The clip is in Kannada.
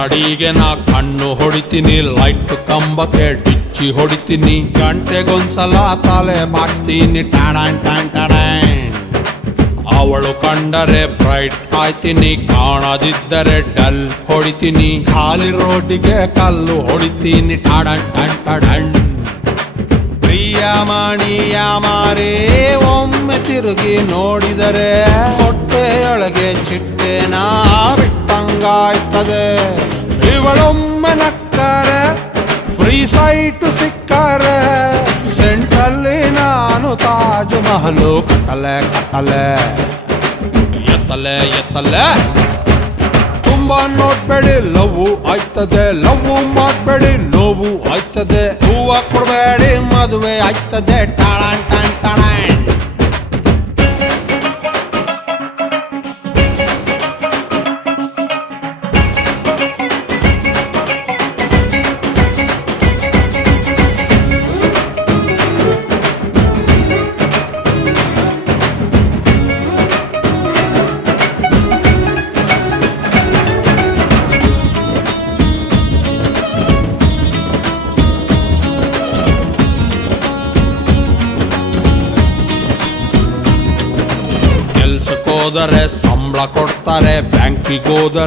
ಕನ್ನಡಿಗೆ ನಾ ಕಣ್ಣು ಹೊಡಿತೀನಿ, ಲೈಟ್ ಕಂಬಕ್ಕೆ ಡಿಚ್ಚಿ ಹೊಡಿತೀನಿ, ಗಂಟೆಗೊಂದ್ಸಲ ತಲೆ ಬಾಚ್ತೀನಿ ಟಾಡಾನ್ ಟಾನ್ ಟಾಡಾನ್. ಅವಳು ಕಂಡರೆ ಬ್ರೈಟ್ ಆಯ್ತೀನಿ, ಕಾಣದಿದ್ದರೆ ಡಲ್ ಹೊಡಿತೀನಿ, ಖಾಲಿ ರೋಟಿಗೆ ಕಲ್ಲು ಹೊಡಿತೀನಿ ಟಾಡಾನ್ ಟಾನ್ ಟಾಡಾನ್. ಪ್ರಿಯಮಣಿಯ ಮಾರೇ ಒಮ್ಮೆ ತಿರುಗಿ ನೋಡಿದರೆ ಹೊಟ್ಟೆಯೊಳಗೆ ಚಿಟ್ಟೆನ ಬಿಟ್ಟಂಗಾಯ್ತದೆ. ಇವಳೊಮ್ಮೆ ನಕ್ಕರೆ ಫ್ರೀ ಸೈಟ್ ಸಿಕ್ಕರೆ ಸೆಂಟ್ರಲ್ಲಿ ನಾನು ತಾಜ್ ಮಹಲು ಕಟ್ಟಲೆ ಕಟ್ಟಲೆ. ಎತ್ತಲೆ ಎತ್ತಲೆ ತುಂಬಾ ನೋಡ್ಬೇಡಿ ಲವ್ ಆಯ್ತದೆ, ಲವ್ ಮಾಡ್ಬೇಡಿ ನೋವು ಆಯ್ತದೆ, ಹೂವ ಕೊಡ್ಬೇಡಿ ಮದುವೆ ಆಯ್ತದೆ ಟಾಳಾನ್ ಟಾನ್ ಟಾಳಾನ್. ಕೆಲ್ಸಕ್ಕೋದರೆ ಸಂಬಳ ಕೊಡ್ತಾರೆ, ಬ್ಯಾಂಕಿಗೋದರೆ